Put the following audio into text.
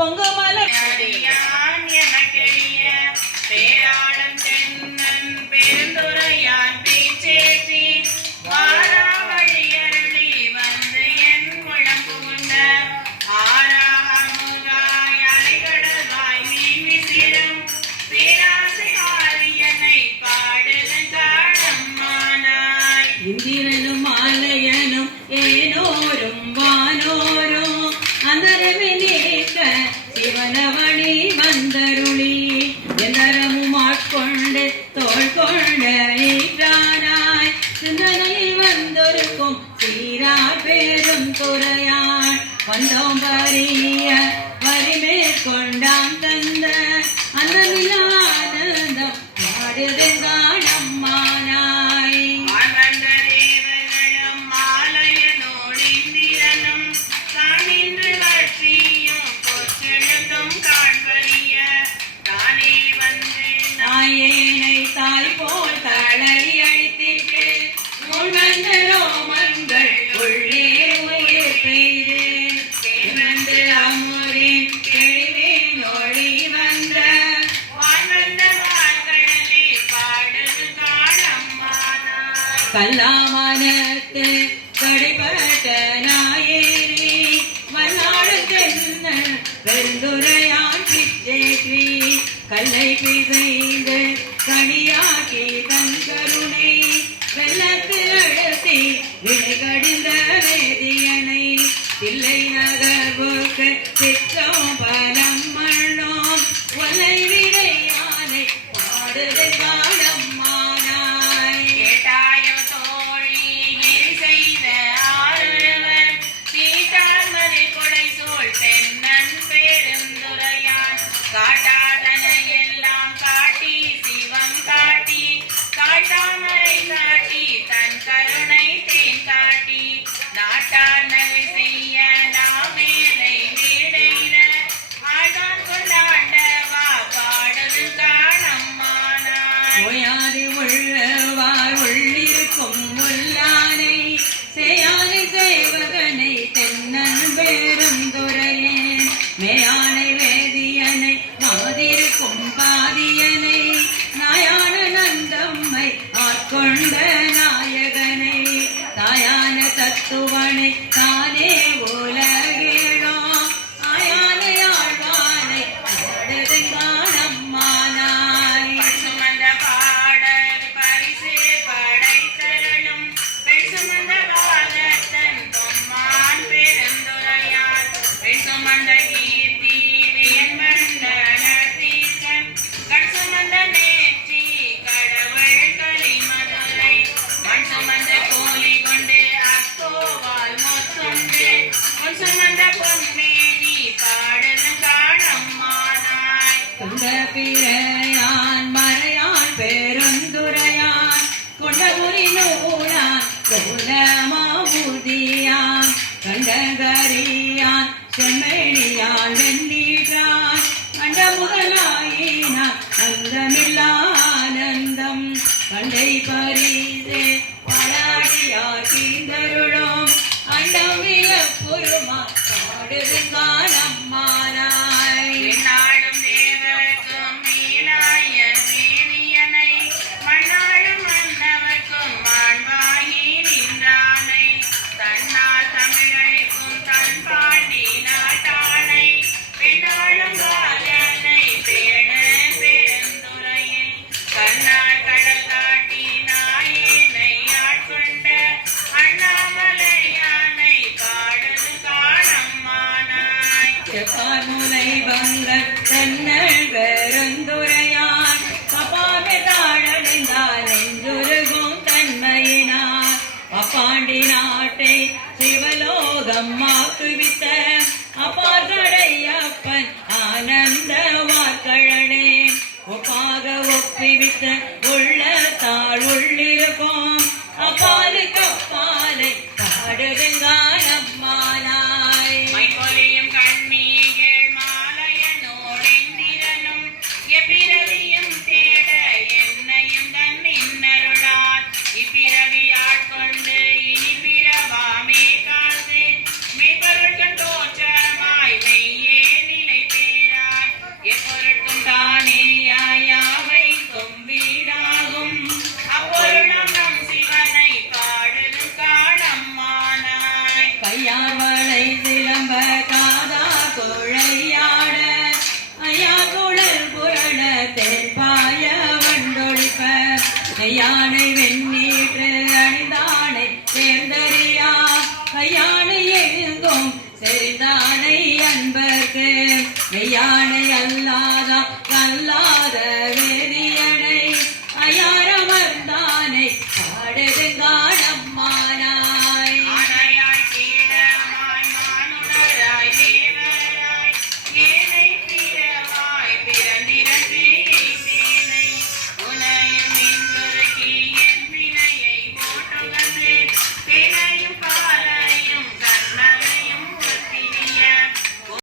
王哥 மணி வந்தருளி எந்தரமும் ஆட்கொண்டு தோல் கொண்டாய் சிந்தனை சிந்தனையில் வந்தொருக்கும் சீரா பேரும் துறையாள் வந்தோம் பரிய வரிமேற்கொண்டாம் தந்த அந்த ஆனந்தம் பாடுதெங்கானம்மானாய் தாய் போல் தளை அழித்திட்டு உள்வந்த ரோமங்கள் உள்ளே உயிர் பெய்து தேவந்து அமுரின் தெளிவே நொழி வந்த. வாழ்கடலே காணம்மானாய் கல்லாமனத்து கடைபட்ட நாயேனே மன்னாடு தென்ன பெருந்துரையான் பிச்சேற்றி கல்லை பிசை கனியாக்கி தன் அழுத்தி வினை வேதியனை தில்லை நகர்வுக்கு சித்தம் பலம் மண்ணோம் ஒலை விடையானை பாடுது காலம்மானாய் கேட்டாயோ தோழி செய்த ஆருழவர் சீட்டாமரை கொடை சோழ் தென்னன் பெருந்துரையான் தத்துவனை தானே உலகேழோ ஆயான ஆழ்வானை ஆடுதெங்கானம்மானாய் சுமந்த பாடல் பரிசு படைத்தருளும். பெண் சுமந்த பாலத்தன் தொம்மான் பெருந்துரையான். பெண் சுமந்த பிறையான் மறையான் பெருந்துரையான் கொண்டபுரி நூலான் கோலமாவுதியான் கண்டகரியான் செம்மணியான் வெண்ணீரான் கண்ட முதலாயினான் அந்தமில்லானந்தம் கண்டை பறி பாடுதுங்கானம்மானாய்